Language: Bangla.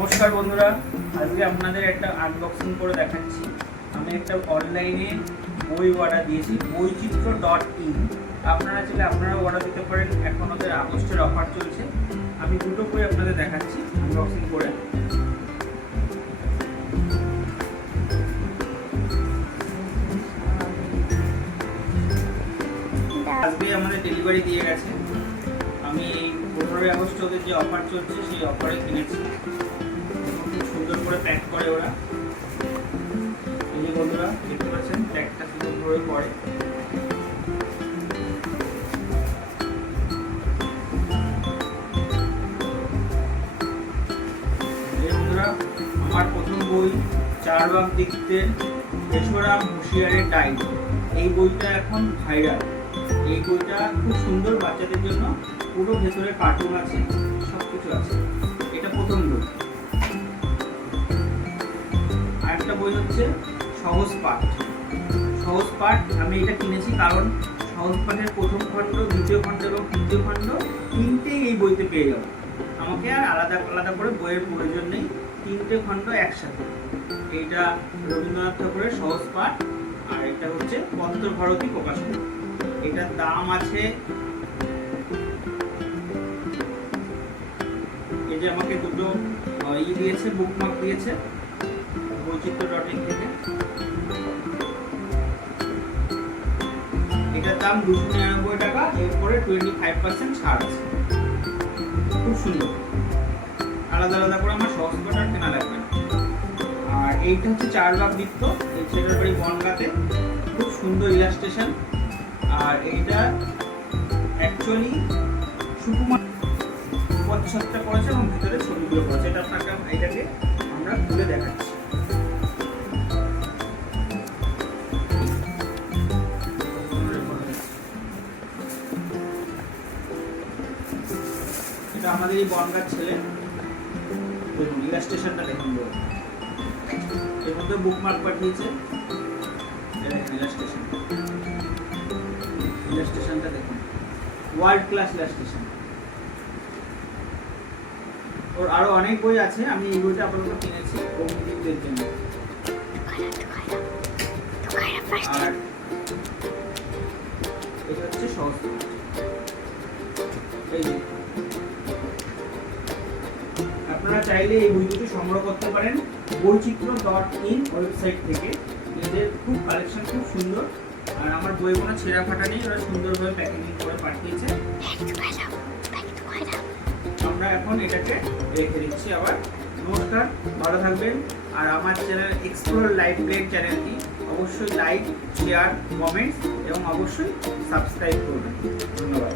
নমস্কার বন্ধুরা, আজকে আপনাদের একটা আনবক্সিং করে দেখাচ্ছি। আমি একটা অনলাইনে বই অর্ডার দিয়েছি, বৈচিত্র্য.in। আপনারা চাইলে আপনারাও অর্ডার দিতে পারেন। এখন ওদের আগস্টের অফার চলছে। আমি দুটো বই আপনাদের দেখাচ্ছি আনবক্সিং করে। আজকে আমাদের ডেলিভারি দিয়ে গেছে। আমি 15 আগস্ট ওদের যে অফার চলছে সেই অফারে কিনেছি। খুব সুন্দর করে প্যাক করে ওরা। এই যে বন্ধুরা দেখতে পাচ্ছেন, প্যাকটা সুন্দর করে করে। এই বন্ধুরা, আমার প্রথম বই চারবাগ দিকতে কেশরাম হুঁশিয়ারের ডায়েরি। এই বইটা এখন ভাইরাল। এই বইটা খুব সুন্দর, বাচ্চাদের জন্য। পুরো ভেতরে কার্টুন আছে, সবকিছু আছে। এটা প্রথম বই। আরেকটা বই হচ্ছে সহজ পাঠ। সহজ পাঠ আমি এটা কিনেছি কারণ সহজ পাঠের প্রথম খণ্ড, দ্বিতীয় খণ্ড এবং তৃতীয় খণ্ড তিনটেই এই বইতে পেয়ে যাবো। আমাকে আর আলাদা আলাদা করে বইয়ের প্রয়োজন নেই, তিনটে খণ্ড একসাথে। এইটা রবীন্দ্রনাথ ঠাকুরের সহজ পাঠ, আর এটা হচ্ছে পত্রভারতী প্রকাশন। এটার দাম আছে, এই যে আমাকে দুটো দিয়েছে, বুকমার্ক দিয়েছে বৈচিত্র্য.in থেকে। এটার দাম 299 টাকা, এরপরে 25% ছাড় আছে। খুব সুন্দর, আলাদা আলাদা করে আমার সহজ পাঠ আর কেনা লাগবে না। আর এইটা হচ্ছে চারবাগ বৃত্ত, এই ছেলের বাড়ি বনগাঁতে। খুব সুন্দর ইলাস্ট্রেশন। আর এইটা অ্যাকচুয়ালি সুকুমার পশ্চাৎটা করেছে এবং ভিতরে ছবিগুলো করেছে। এটা আপনাকে এইটাকে আমরা খুলে দেখাচ্ছি। এটা আমাদের এই বনগাঁর ছেলে। দেখুন ইলাস্ট্রেশনটা দেখুন, এর মধ্যে বুকমার্ক পাঠিয়েছে। ইলাস্ট্রেশনটা দেখুন, ওয়ার্ল্ড ক্লাস ইলাস্ট্রেশন। ওর আরো অনেক বই আছে, আমি এই বইটা আপাতত কিনেছি অগ্নিদীপদের জন্য। আর এটা হচ্ছে সহজ। এই যে আপনারা চাইলে এই বই দুটি সংগ্রহ করতে পারেন বৈচিত্র্য.in ওয়েবসাইট থেকে। এদের খুব কালেকশন খুব সুন্দর। আর আমার বই কোনো ছেঁড়া ফাটা নেই, ওরা সুন্দরভাবে প্যাকেজিং করে পাঠিয়েছে। আমরা এখন এটাকে রেখে দিচ্ছি আবার। নমস্কার, ভালো থাকবেন। আর আমার চ্যানেল এক্সপ্লোর লাইফ প্লেন চ্যানেলটি অবশ্যই লাইক, শেয়ার, কমেন্টস এবং অবশ্যই সাবস্ক্রাইব করবেন। ধন্যবাদ।